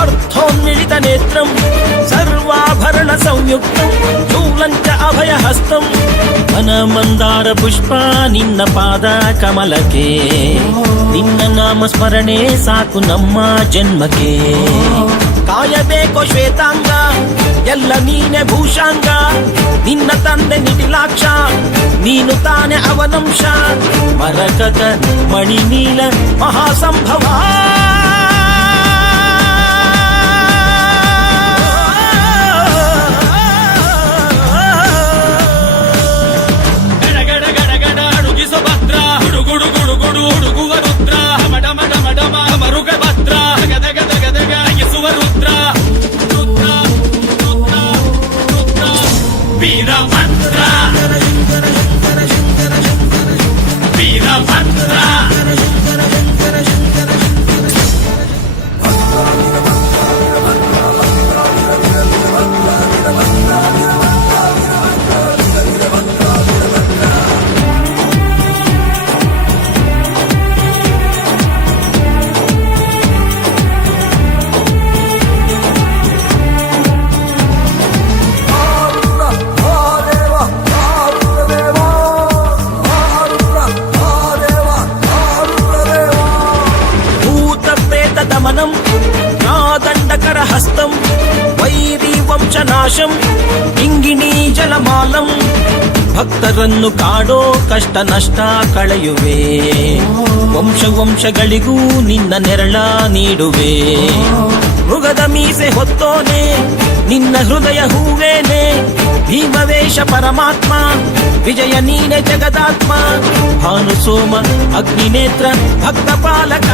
अर्थोन्मिलित नेत्रं सर्वाभरण संयुक्तं शूलञ्च अभयहस्तं वनमन्दार पुष्पा निन्न पाद कमलके निन्न नाम स्मರಣೆ ಸಾಕು ನಮ್ಮ ಜನ್ಮಕ್ಕೆ ಕಾಯಬೇಕೋ ಶ್ವೇತಾಂಗ ಎಲ್ಲ ನೀನೆ ಭೂಷಾಂಗ ನಿನ್ನ ತಂದೆ ನಿಟಿಲಾಕ್ಷ ನೀನು ತಾನೆ ಅವನಂಶ ಮರಕತ ಮಣಿ ನೀಲ ಮಹಾಸಂಭವ ದಂಡಕರ ಹಸ್ತಂ ವೈರಿ ವಂಶನಾಶಂ ಇಂಗಿಣಿ ಜಲಮಾಲಂ ಭಕ್ತರನ್ನು ಕಾಡೋ ಕಷ್ಟ ನಷ್ಟ ಕಳೆಯುವೆ ವಂಶ ವಂಶಗಳಿಗೂ ನಿನ್ನ ನೆರಳ ನೀಡುವೆ ಮೃಗದ ಮೀಸೆ ಹೊತ್ತೋನೆ ನಿನ್ನ ಹೃದಯ ಹೂವೇನೆ ಭೀಮವೇಶ ಪರಮಾತ್ಮ ವಿಜಯ ನೀನೆ ಜಗದಾತ್ಮ ಭಾನು ಸೋಮ ಅಗ್ನಿನೇತ್ರ ಭಕ್ತ ಪಾಲಕ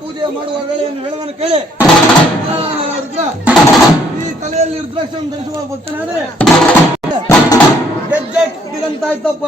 ಪೂಜೆ ಮಾಡುವ ವೇಳೆಯನ್ನು ಹೇಳುವನು ಕೇಳಿ ರುದ್ರ ಈ ತಲೆಯಲ್ಲಿ ರುದ್ರಾಕ್ಷವನ್ನು ಧರಿಸುವ ಭಕ್ತನಾದರೆ ಗೆಜ್ಜೆ ಇದಂತಾಯ್ತಪ್ಪ.